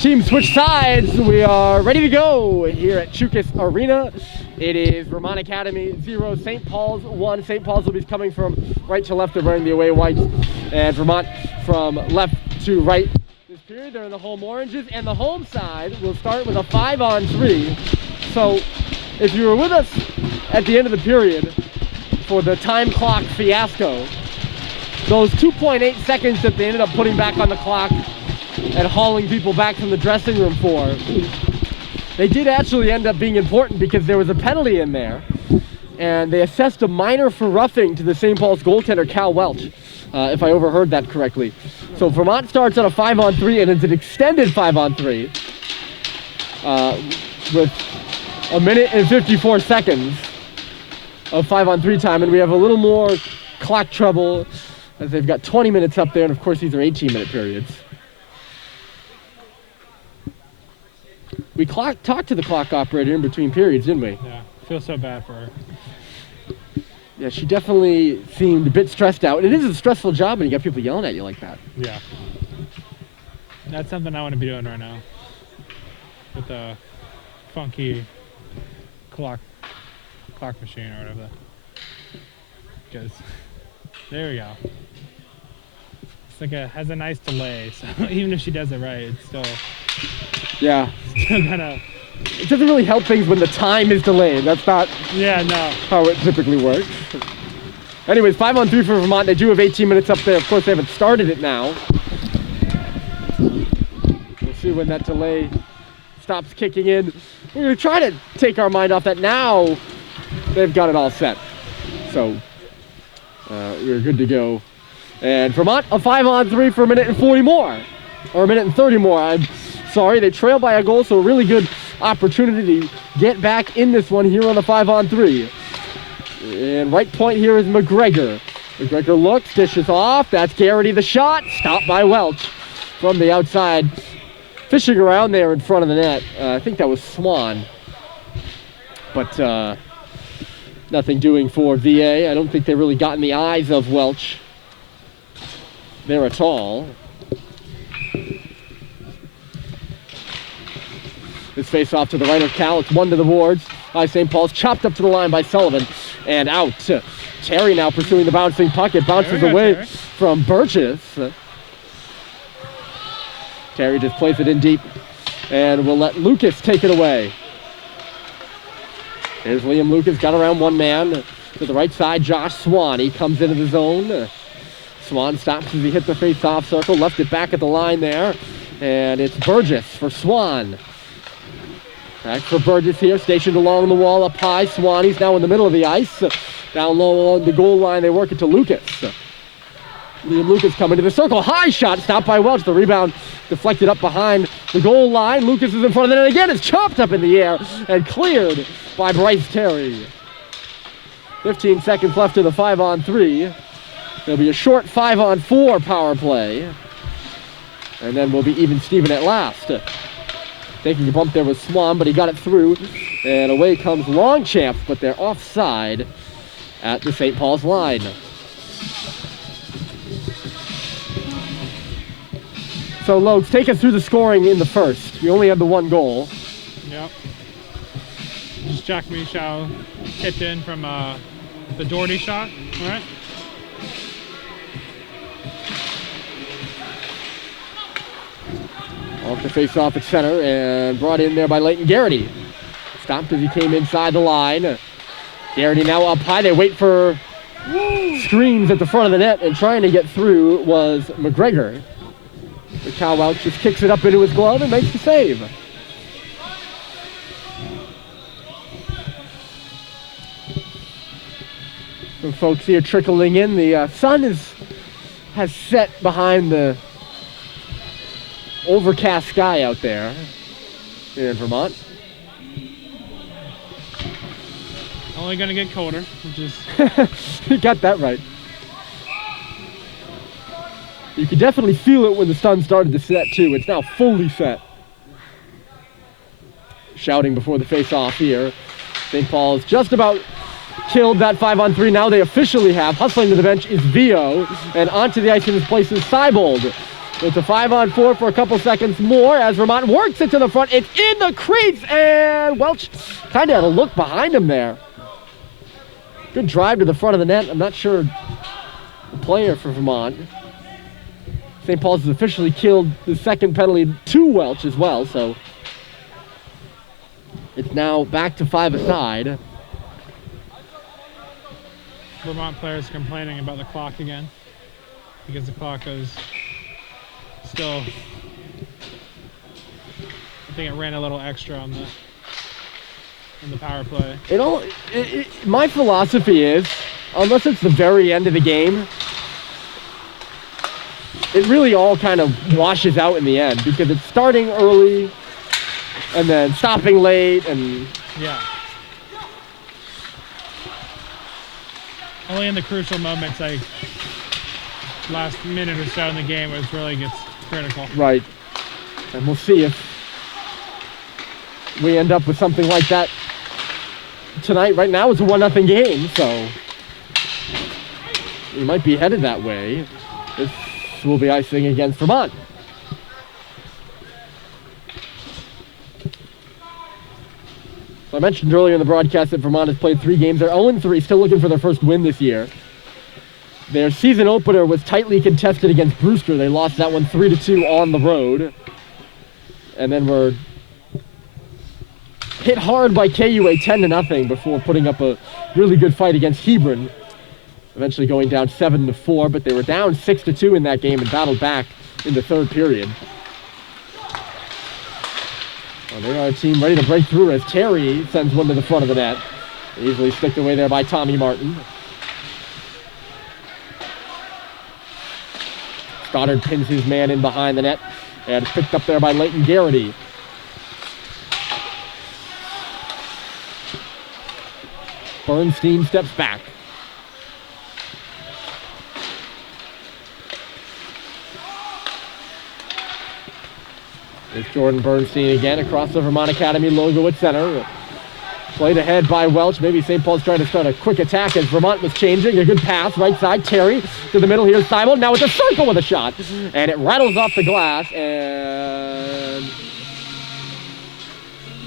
Team switch sides. We are ready to go here at Choukas Arena. It is Vermont Academy 0, St. Paul's 1. St. Paul's will be coming from right to left. They're wearing the away whites. And Vermont from left to right. This period, they're in the home oranges. And the home side will start with a 5-on-3. So if you were with us at the end of the period for the time clock fiasco, those 2.8 seconds that they ended up putting back on the clock and hauling people back from the dressing room for, they did actually end up being important because there was a penalty in there, and they assessed a minor for roughing to the St. Paul's goaltender, Cal Welch, if I overheard that correctly. So Vermont starts on a 5-on-3, and it's an extended 5-on-3 with a minute and 54 seconds of 5-on-3 time, and we have a little more clock trouble as they've got 20 minutes up there, and of course these are 18-minute periods. We talked to the clock operator in between periods, didn't we? Yeah, I feel so bad for her. Yeah, she definitely seemed a bit stressed out. It is a stressful job when you got people yelling at you like that. Yeah. That's something I want to be doing right now. With the funky clock machine or whatever. Because, there we go. It's like has a nice delay, so even if she does it right, it's still... Yeah. Still gonna... It doesn't really help things when the time is delayed. That's not how it typically works. Anyways, 5-on-3 for Vermont. They do have 18 minutes up there. Of course, they haven't started it now. We'll see when that delay stops kicking in. We're going to try to take our mind off that. Now they've got it all set. So we're good to go. And Vermont, a 5-on-3 for a minute and 40 more. Or a minute and 30 more. I'm sorry, they trail by a goal, so a really good opportunity to get back in this one here on the 5-on-3. And right point here is McGregor. McGregor looks, dishes off. That's Garrity the shot. Stopped by Welch from the outside. Fishing around there in front of the net. I think that was Swan. But nothing doing for VA. I don't think they really got in the eyes of Welch there at all. This face off to the right of Cal. It's one to the boards by St. Paul's. Chopped up to the line by Sullivan. And out. Terry now pursuing the bouncing puck. It bounces away from Burgess. Terry just plays it in deep. And we'll let Lucas take it away. Here's Liam Lucas. Got around one man. To the right side, Josh Swan. He comes into the zone. Swan stops as he hits the face-off circle. Left it back at the line there. And it's Burgess for Swan. Back for Burgess here, stationed along the wall up high. Swan, he's now in the middle of the ice. Down low along the goal line, they work it to Lucas. Liam Lucas coming to the circle. High shot, stopped by Welch. The rebound deflected up behind the goal line. Lucas is in front of it, and again it's chopped up in the air and cleared by Bryce Terry. 15 seconds left in the 5-on-3. There'll be a short 5-on-4 power play. And then we'll be even Steven at last. Taking a bump there was Swan, but he got it through. And away comes Longchamp, but they're offside at the St. Paul's line. So, Logan, take us through the scoring in the first. You only had the one goal. Yep. Just Jack Michaud tipped in from the Doherty shot, all right? Off the face-off at center and brought in there by Leighton Garrity. Stopped as he came inside the line. Garrity now up high. They wait for screens at the front of the net, and trying to get through was McGregor. But Cal Welch just kicks it up into his glove and makes the save. Some folks here trickling in. The sun has set behind the overcast sky out there here in Vermont. Only gonna get colder, which is... You got that right. You could definitely feel it when the sun started to set too. It's now fully set. Shouting before the face-off here. St. Paul's just about killed that 5-on-3. Now they officially have. Hustling to the bench is Vio, and onto the ice in his place is Seibold. It's a 5-on-4 for a couple seconds more as Vermont works it to the front. It's in the crease, and Welch kind of had a look behind him there. Good drive to the front of the net. I'm not sure the player for Vermont. St. Paul's has officially killed the second penalty to Welch as well, so it's now back to 5-a-side. Vermont players complaining about the clock again because the clock is still, I think it ran a little extra on the power play. My philosophy is, unless it's the very end of the game, it really all kind of washes out in the end because it's starting early and then stopping late and yeah. Only in the crucial moments, like last minute or so in the game, where it really gets critical. Right. And we'll see if we end up with something like that tonight. Right now it's a 1-0 game, so we might be headed that way. This will be icing against Vermont. So I mentioned earlier in the broadcast that Vermont has played 3 games. They're 0-3, still looking for their first win this year. Their season opener was tightly contested against Brewster. They lost that one 3-2 on the road. And then were hit hard by KUA 10-0 before putting up a really good fight against Hebron. Eventually going down 7-4, but they were down 6-2 in that game and battled back in the third period. Well, they are a team ready to break through as Terry sends one to the front of the net. Easily sticked away there by Tommy Martin. Stoddard pins his man in behind the net and picked up there by Leighton Garrity. Bernstein steps back. It's Jordan Bernstein again across the Vermont Academy logo at center. Played ahead by Welch. Maybe St. Paul's trying to start a quick attack as Vermont was changing. A good pass, right side. Terry to the middle. Here's Seibel. Now it's a circle with a shot. And it rattles off the glass. And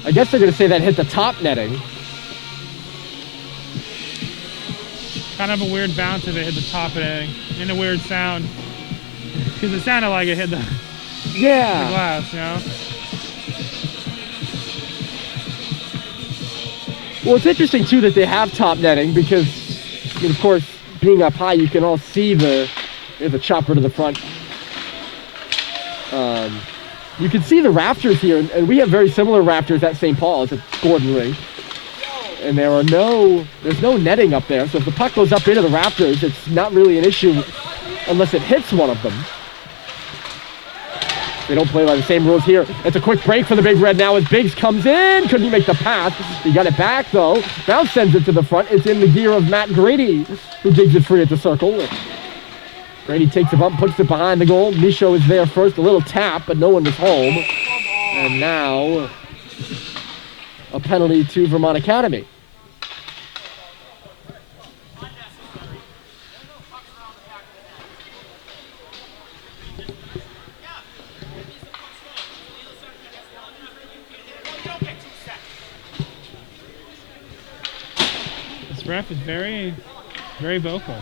I guess they're going to say that hit the top netting. Kind of a weird bounce if it hit the top of it. And a weird sound. Because it sounded like it hit the glass, you know? Well, it's interesting, too, that they have top netting because, I mean, of course, being up high, you can all see there's a chopper to the front. You can see the rafters here, and we have very similar rafters at St. Paul's at Gordon Rink. And there's no netting up there, so if the puck goes up into the rafters, it's not really an issue unless it hits one of them. They don't play by the same rules here. It's a quick break for the Big Red now as Biggs comes in. Couldn't make the pass. He got it back, though. Now sends it to the front. It's in the gear of Matt Grady, who digs it free at the circle. Grady takes a bump, puts it behind the goal. Michaud is there first. A little tap, but no one was home. And now a penalty to Vermont Academy. Ref is very, very vocal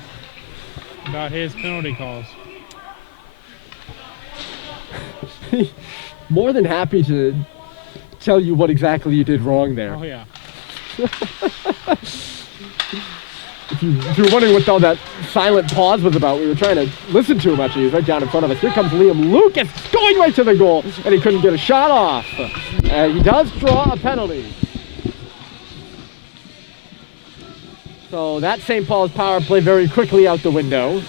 about his penalty calls. More than happy to tell you what exactly you did wrong there. Oh, yeah. If you were wondering what all that silent pause was about, we were trying to listen to him actually. He's right down in front of us. Here comes Liam Lucas going right to the goal, and he couldn't get a shot off. And he does draw a penalty. So that St. Paul's power play very quickly out the window.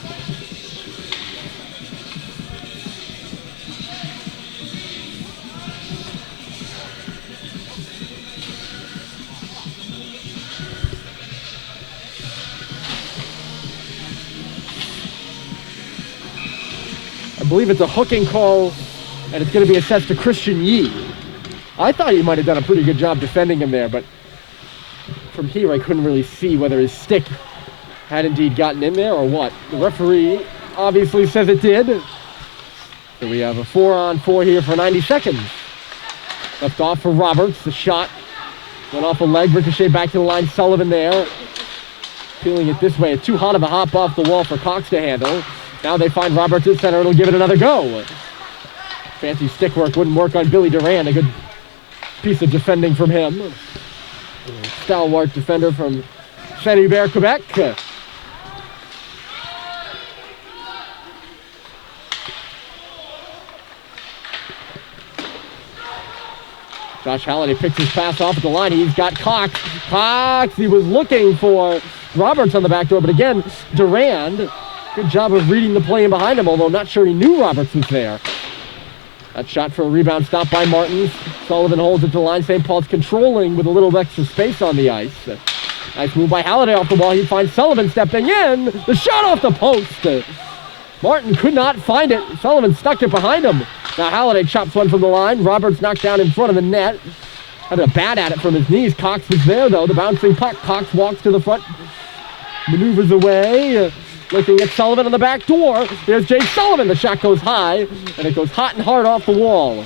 I believe it's a hooking call, and it's going to be assessed to Christian Yee. I thought he might have done a pretty good job defending him there, but from here I couldn't really see whether his stick had indeed gotten in there or what. The referee obviously says it did. So we have a 4-on-4 here for 90 seconds. Left off for Roberts. The shot went off a leg, ricochet back to the line. Sullivan there. Peeling it this way. Too hot of a hop off the wall for Cox to handle. Now they find Roberts at center. It'll give it another go. Fancy stick work wouldn't work on Billy Duran. A good piece of defending from him. Stalwart defender from Saint-Hubert, Quebec. Josh Halliday picks his pass off at the line. He's got Cox. Cox, he was looking for Roberts on the back door, but again, Durand, good job of reading the play in behind him, although not sure he knew Roberts was there. That shot for a rebound stop by Martins. Sullivan holds it to the line. St. Paul's controlling with a little extra space on the ice. Nice move by Halliday off the ball. He finds Sullivan stepping in. The shot off the post. Martin could not find it. Sullivan stuck it behind him. Now Halliday chops one from the line. Roberts knocked down in front of the net. Had a bat at it from his knees. Cox was there though. The bouncing puck. Cox walks to the front. Maneuvers away. Looking at Sullivan on the back door. There's Jay Sullivan. The shot goes high. And it goes hot and hard off the wall.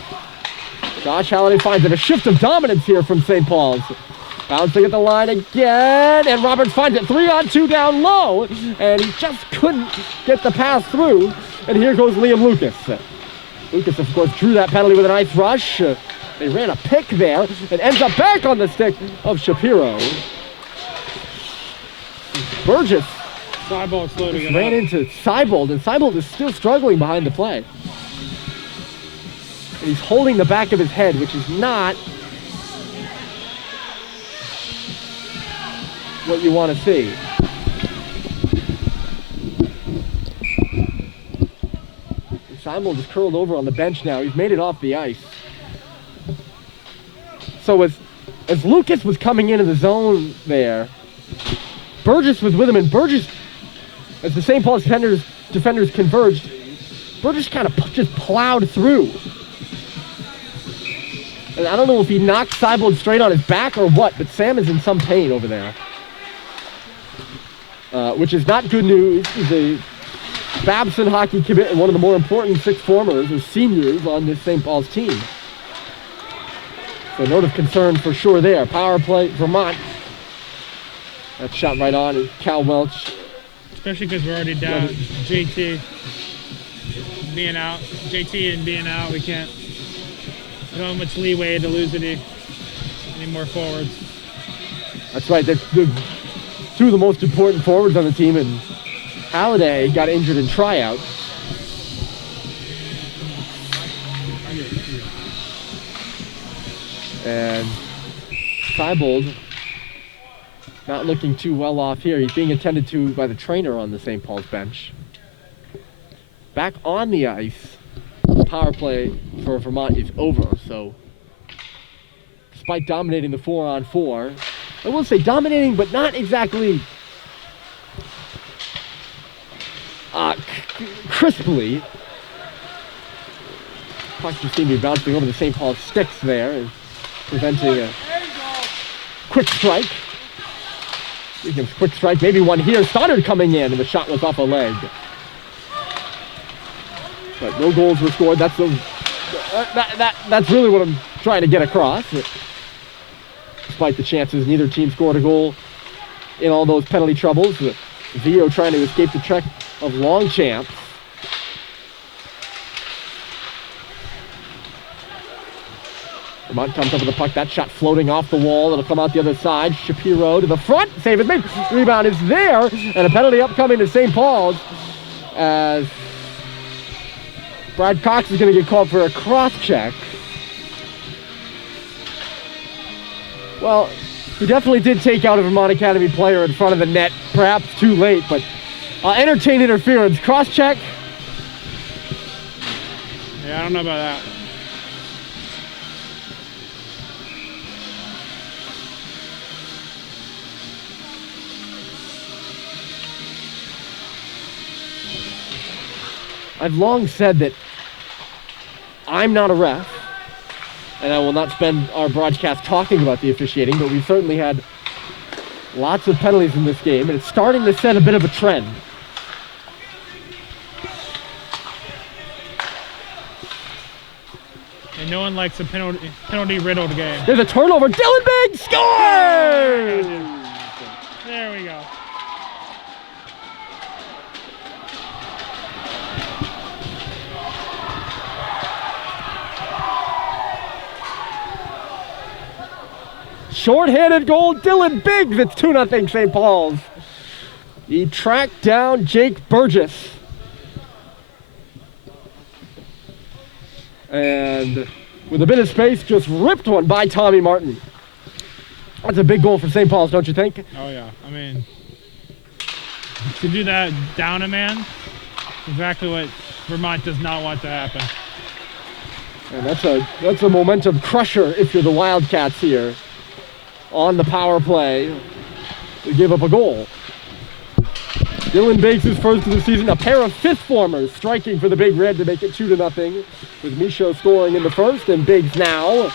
Josh Halliday finds it. A shift of dominance here from St. Paul's. Bouncing at the line again, and Roberts finds it 3-on-2 down low, and he just couldn't get the pass through. And here goes Liam Lucas. Lucas, of course, drew that penalty with a nice rush. They ran a pick there, and ends up back on the stick of Shapiro. Burgess Seibold slow to get ran up. into Seibold, and Seibold is still struggling behind the play. And he's holding the back of his head, which is not what you want to see. Seibold is curled over on the bench now. He's made it off the ice. So as Lucas was coming into the zone there, Burgess was with him, and Burgess, as the St. Paul defenders converged, Burgess kind of just plowed through. And I don't know if he knocked Seibold straight on his back or what, but Sam is in some pain over there. Which is not good news. He's a Babson hockey commit and one of the more important sixth formers or seniors on this St. Paul's team. So a note of concern for sure there. Power play, Vermont. That shot right on, and Cal Welch. Especially because we're already down. JT being out. JT and being out, we don't have much leeway to lose any more forwards. That's right. They're two of the most important forwards on the team, and Halliday got injured in tryout. And Seibold not looking too well off here. He's being attended to by the trainer on the St. Paul's bench. Back on the ice, the power play for Vermont is over, so despite dominating the 4-on-4, I will say dominating, but not exactly crisply. Puck just seemed to be bouncing over the St. Paul's sticks there and preventing a quick strike. Speaking of quick strike, maybe one here. Stoddard coming in, and the shot was off a leg. But no goals were scored. That's really what I'm trying to get across. Despite the chances, neither team scored a goal in all those penalty troubles. Vio trying to escape the check of Longchamp. Vermont comes up with the puck. That shot floating off the wall. It'll come out the other side. Shapiro to the front. Save is made. Rebound is there. And a penalty upcoming to St. Paul's as Brad Cox is going to get called for a cross check. Well, he definitely did take out a Vermont Academy player in front of the net. Perhaps too late, but entertain interference. Cross check. Yeah, I don't know about that. I've long said that I'm not a ref, and I will not spend our broadcast talking about the officiating, but we've certainly had lots of penalties in this game, and it's starting to set a bit of a trend. And no one likes a penalty-riddled game. There's a turnover. Dylan Biggs scores! There we go. Short-handed goal, Dylan Biggs. It's 2-0 St. Paul's. He tracked down Jake Burgess. And with a bit of space, just ripped one by Tommy Martin. That's a big goal for St. Paul's, don't you think? Oh, yeah. I mean, to do that down a man, exactly what Vermont does not want to happen. And that's a momentum crusher if you're the Wildcats here. On the power play, to give up a goal. Dylan Biggs is first of the season. A pair of fifth-formers striking for the Big Red to make it 2-0. With Michaud scoring in the first and Biggs now.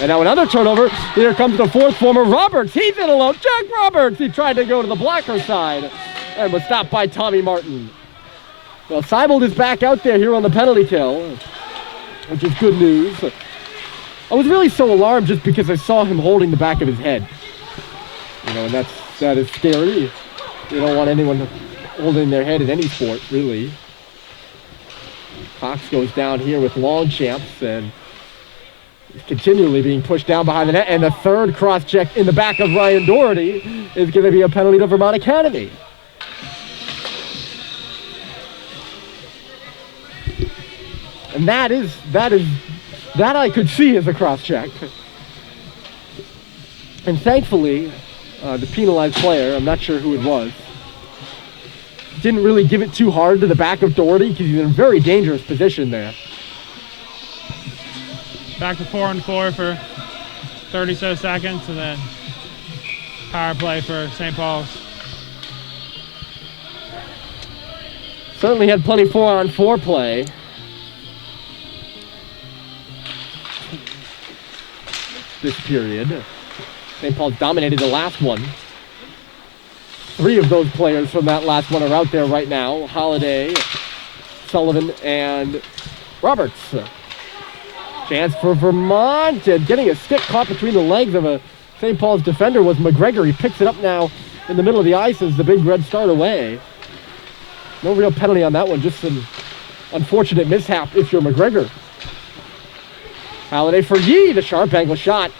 And now another turnover. Here comes the fourth-former, Roberts. He's in alone. Jack Roberts. He tried to go to the blocker side and was stopped by Tommy Martin. Well, Seibold is back out there here on the penalty kill, which is good news. I was really so alarmed just because I saw him holding the back of his head. You know, and that is scary. You don't want anyone holding their head in any sport, really. Cox goes down here with Longchamps and is continually being pushed down behind the net. And the third cross-check in the back of Ryan Doherty is going to be a penalty to Vermont Academy. And that I could see as a cross-check. And thankfully, the penalized player, I'm not sure who it was, didn't really give it too hard to the back of Doherty because he's in a very dangerous position there. Back to 4-on-4 for 30 so seconds, and then power play for St. Paul's. Certainly had plenty 4-on-4 play. This period. St. Paul dominated the last one. 3 of those players from that last one are out there right now. Holiday, Sullivan, and Roberts. Chance for Vermont, and getting a stick caught between the legs of a St. Paul's defender was McGregor. He picks it up now in the middle of the ice as the Big Red start away. No real penalty on that one, just an unfortunate mishap if you're McGregor. Halliday for Yee, the sharp angle shot.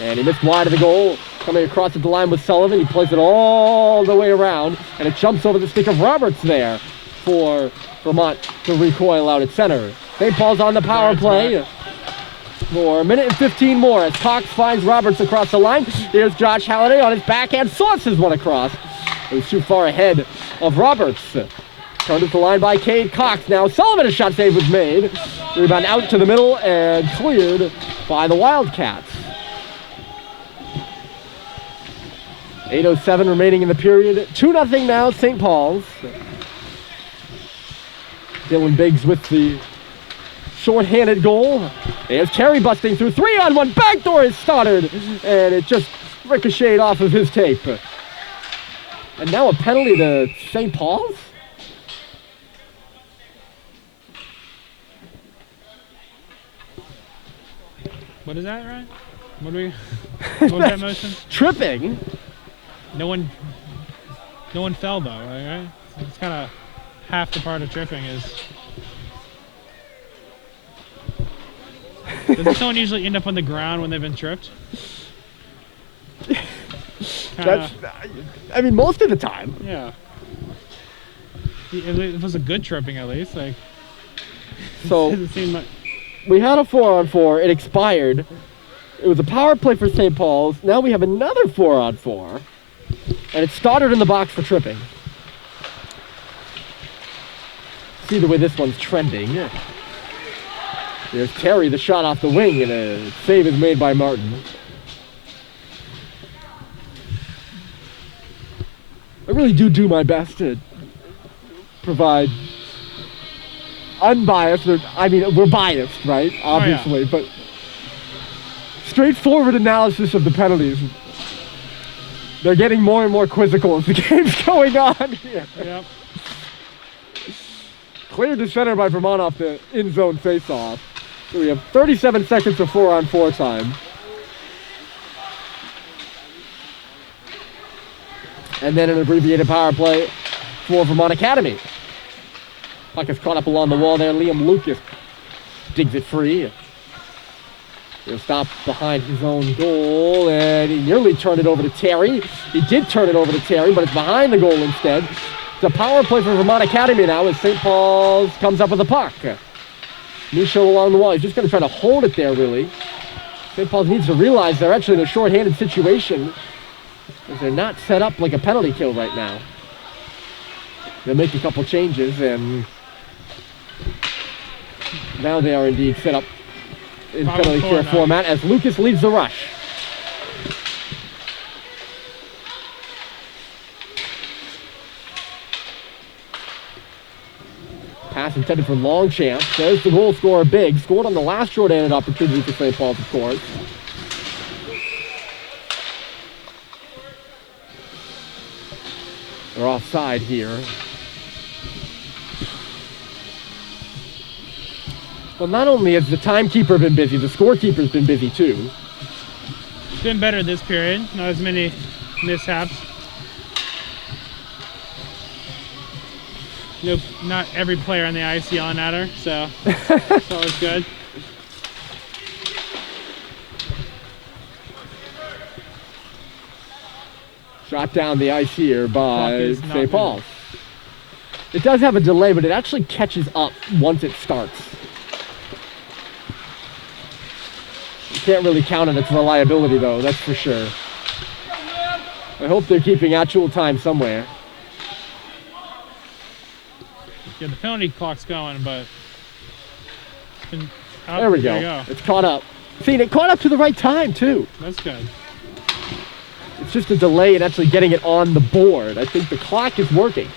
And he missed wide of the goal. Coming across at the line with Sullivan. He plays it all the way around. And it jumps over the stick of Roberts there for Vermont to recoil out at center. St. Paul's on the power play for a minute and 15 more as Cox finds Roberts across the line. Here's Josh Halliday on his backhand. Sauces one across. It was too far ahead of Roberts. Turned at the line by Cade Cox. Now Sullivan, a shot save was made. Rebound out to the middle and cleared by the Wildcats. 8:07 remaining in the period. 2-0 now, St. Paul's. Dylan Biggs with the short-handed goal. There's Terry busting through. 3-on-1. Backdoor is Stoddard. And it just ricocheted off of his tape. And now a penalty to St. Paul's? What is that, Ryan? What was that motion? Tripping. No one fell though, right? It's kind of half the part of tripping is. Doesn't someone usually end up on the ground when they've been tripped? I mean, most of the time. Yeah. It was a good tripping at least. Like. So. It doesn't seem like. We had a 4-on-4. It expired. It was a power play for St. Paul's. Now we have another 4-on-4. And it's Stoddard in the box for tripping. See the way this one's trending. There's Terry, the shot off the wing, and a save is made by Martin. I really do my best to provide unbiased, I mean, we're biased, right? Obviously, but straightforward analysis of the penalties. They're getting more and more quizzical as the game's going on here. Yep. Cleared to center by Vermont off the in-zone face-off. So we have 37 seconds of 4-on-4 time. And then an abbreviated power play for Vermont Academy. Puck is caught up along the wall there. Liam Lucas digs it free. He'll stop behind his own goal, and he nearly turned it over to Terry. He did turn it over to Terry, but it's behind the goal instead. It's a power play for Vermont Academy now as St. Paul's comes up with the puck. Michaud along the wall. He's just going to try to hold it there, really. St. Paul's needs to realize they're actually in a shorthanded situation, because they're not set up like a penalty kill right now. They'll make a couple changes, and now they are indeed set up in penalty kill format as Lucas leads the rush. Pass intended for Longchamp. There's the goal scorer, Big. Scored on the last short-handed opportunity for St. Paul's, of course. They're offside here. Well, not only has the timekeeper been busy, the scorekeeper's been busy too. It's been better this period. Not as many mishaps. Nope, not every player on the ice yelling at her, so it's always good. Shot down the ice here by St. Paul's. It does have a delay, but it actually catches up once it starts. You can't really count on its reliability, though, that's for sure. I hope they're keeping actual time somewhere. Yeah, the penalty clock's going, but... There we go. It's caught up. See, and it caught up to the right time, too. That's good. It's just a delay in actually getting it on the board. I think the clock is working.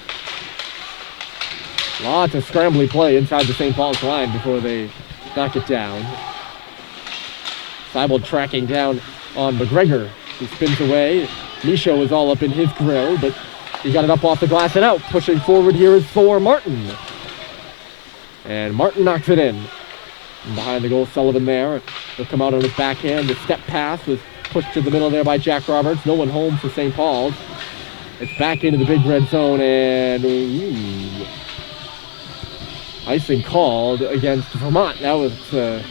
Lots of scrambly play inside the St. Paul's line before they knock it down. Seibel tracking down on McGregor. He spins away. Michaud is all up in his grill, but he got it up off the glass and out. Pushing forward here is Thor Martin. And Martin knocks it in. And behind the goal, Sullivan there. He'll come out on his backhand. The step pass was pushed to the middle there by Jack Roberts. No one home for St. Paul's. It's back into the big red zone, and icing called against Vermont. That was a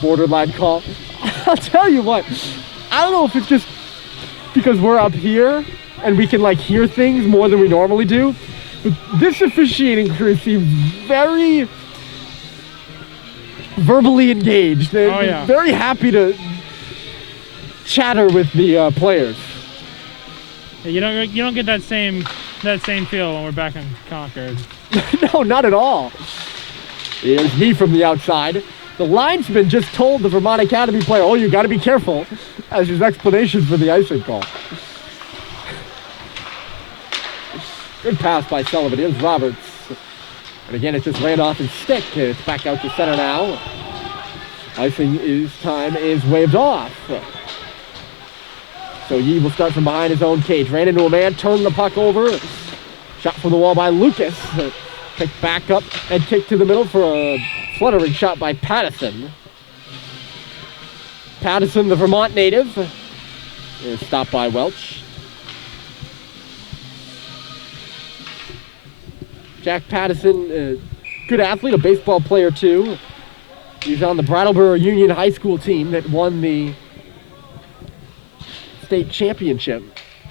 borderline call. I'll tell you what, I don't know if it's just because we're up here and we can like hear things more than we normally do, but this officiating crew seems very verbally engaged. They're very happy to chatter with the players. Yeah, you don't get that same feel when we're back in Concord. No, not at all. Here's me from the outside. The linesman just told the Vermont Academy player, "Oh, you got to be careful," as his explanation for the icing call. Good pass by Sullivan. Here's Roberts. And again, it just ran off his stick. It's back out to center now. Icing time is waved off. So Yee will start from behind his own cage. Ran into a man, turned the puck over. Shot from the wall by Lucas. Picked back up and kicked to the middle for a fluttering shot by Pattison. Pattison, the Vermont native, is stopped by Welch. Jack Pattison, good athlete, a baseball player too. He's on the Brattleboro Union High School team that won the state championship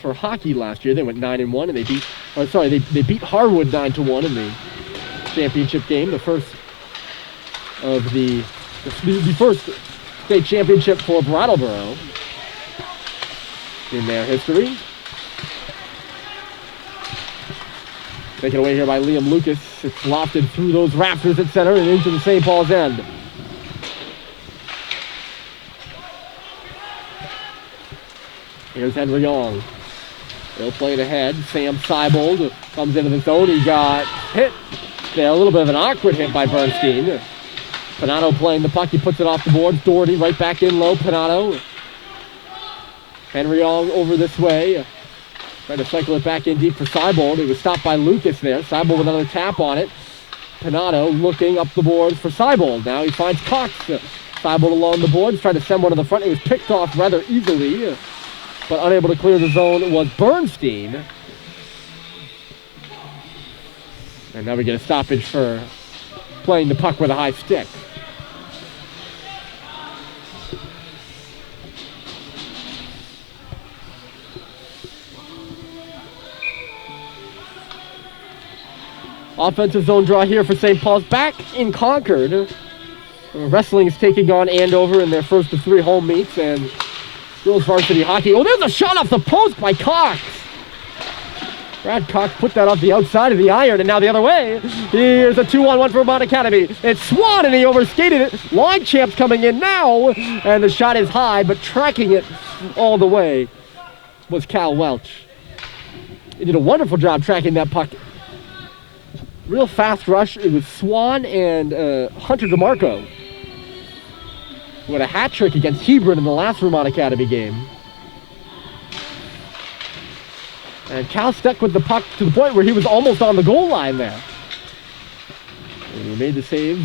for hockey last year. They went 9-1, and they beat Harwood 9-1 in the championship game, the first of the first state championship for Brattleboro in their history. Taken away here by Liam Lucas. It's lofted through those rafters at center and into the St. Paul's end. Here's Henry Young. He'll play it ahead. Sam Seibold comes into the zone. He got hit there. A little bit of an awkward hit by Bernstein. Panato playing the puck. He puts it off the board. Doherty right back in low. Panato. Henry Young over this way. Trying to cycle it back in deep for Seibold. It was stopped by Lucas there. Seibold with another tap on it. Panado looking up the boards for Seibold. Now he finds Cox. Seibold along the boards, trying to send one to the front. It was picked off rather easily, but unable to clear the zone was Bernstein. And now we get a stoppage for playing the puck with a high stick. Offensive zone draw here for St. Paul's. Back in Concord, wrestling is taking on Andover in their first of 3 home meets, and girls varsity hockey. Oh, there's a shot off the post by Cox. Brad Cox put that off the outside of the iron, and now the other way. Here's a 2-on-1 for Vermont Academy. It's Swan, and he overskated it. Line champs coming in now, and the shot is high, but tracking it all the way was Cal Welch. He did a wonderful job tracking that puck. Real fast rush. It was Swan and Hunter DeMarco, who had a hat trick against Hebron in the last Vermont Academy game. And Cal stuck with the puck to the point where he was almost on the goal line there. And he made the save.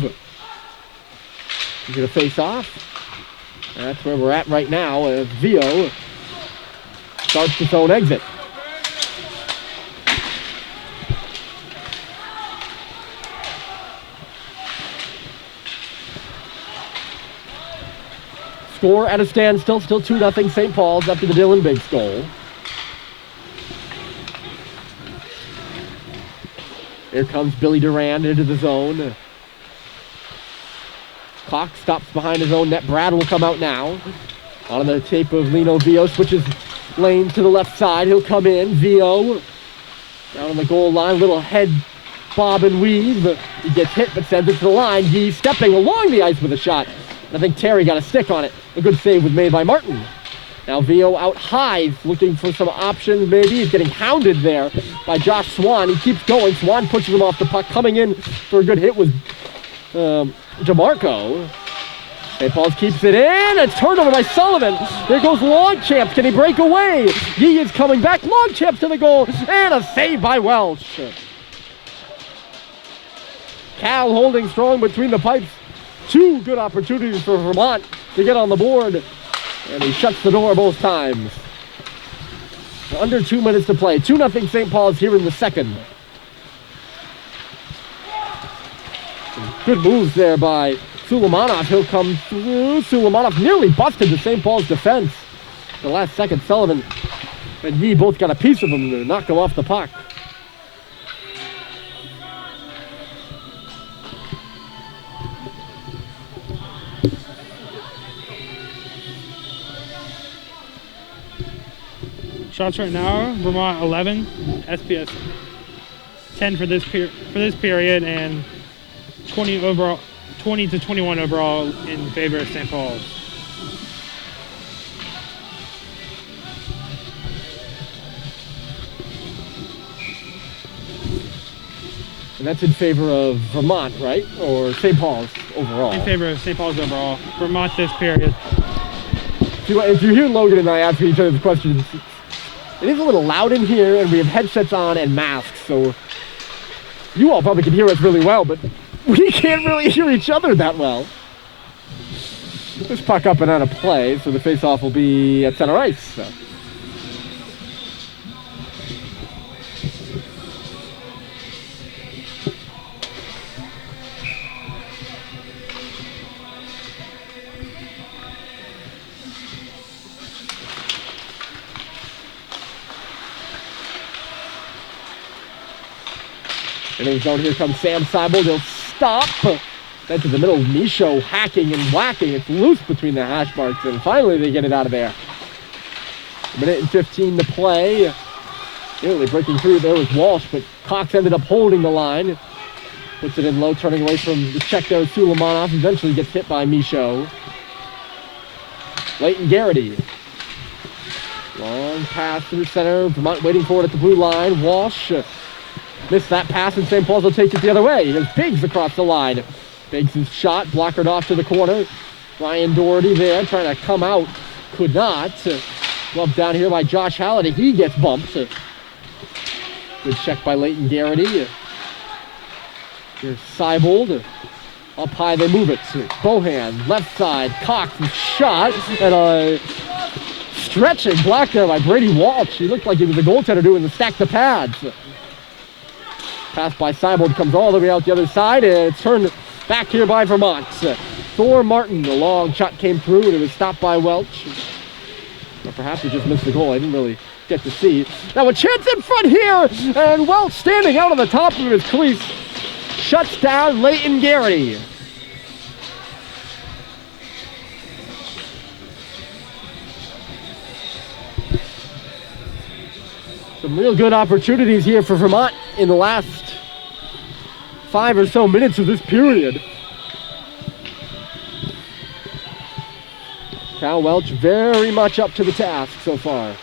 He's going to face off. That's where we're at right now as Vio starts his own exit. Score at a standstill, still 2-0 St. Paul's after the Dylan Biggs goal. Here comes Billy Durand into the zone. Cox stops behind his own net. Brad will come out now. On the tape of Lino Vio, switches lanes to the left side. He'll come in. Vio down on the goal line. Little head bob and weave. He gets hit but sends it to the line. He's stepping along the ice with a shot. I think Terry got a stick on it. A good save was made by Martin. Now Vio out high, looking for some options maybe. He's getting hounded there by Josh Swan. He keeps going. Swan pushes him off the puck. Coming in for a good hit was DeMarco. St. Paul's keeps it in. It's turned over by Sullivan. There goes Longchamp. Can he break away? He is coming back. Longchamp to the goal. And a save by Welch. Cal holding strong between the pipes. 2 good opportunities for Vermont to get on the board. And he shuts the door both times. Under 2 minutes to play. 2-0 St. Paul's here in the second. Some good moves there by Suleimanov. He'll come through. Suleimanov nearly busted the St. Paul's defense. The last second, Sullivan and he both got a piece of him to knock him off the puck. Shots right now, Vermont 11, SPS 10 for this period, and 20 to 21 overall in favor of St. Paul's. And that's in favor of Vermont, right? Or St. Paul's overall? In favor of St. Paul's overall. Vermont this period. If you hear Logan and I asking each other the questions, it is a little loud in here, and we have headsets on and masks, so you all probably can hear us really well, but we can't really hear each other that well. This puck up and out of play, so the face-off will be at center ice. So. And in the zone, here comes Sam Seibold. He'll stop. Then to the middle, Michaud hacking and whacking. It's loose between the hash marks, and finally they get it out of there. 1:15 to play. Nearly breaking through there was Walsh, but Cox ended up holding the line. Puts it in low, turning away from the check there with Suleimanov. Eventually gets hit by Michaud. Leighton Garrity. Long pass through center. Vermont waiting for it at the blue line. Walsh missed that pass, and St. Paul's will take it the other way. There's Biggs across the line. Biggs' shot blockered off to the corner. Ryan Doherty there trying to come out. Could not. Gloved down here by Josh Halliday. He gets bumped. Good check by Leighton Garrity. Here's Seibold. Up high, they move it. Bohan, left side, Cox, shot, and a stretching block there by Brady Walsh. He looked like he was a goaltender doing the stack the pads. Pass by Seibold comes all the way out the other side, and it's turned back here by Vermont. Thor Martin, a long shot came through, and it was stopped by Welch. Or perhaps he just missed the goal. I didn't really get to see. Now a chance in front here, and Welch standing out on the top of his crease shuts down Leighton Garrity. Some real good opportunities here for Vermont in the last 5 or so minutes of this period. Cal Welch very much up to the task so far.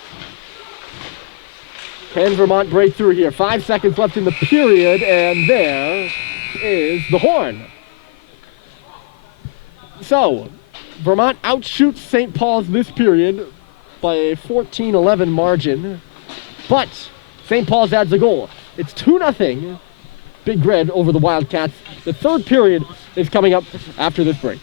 Can Vermont break through here? 5 seconds left in the period, and there is the horn. So, Vermont outshoots St. Paul's this period by a 14-11 margin, but St. Paul's adds a goal. It's 2-0, Big Red over the Wildcats. The third period is coming up after this break.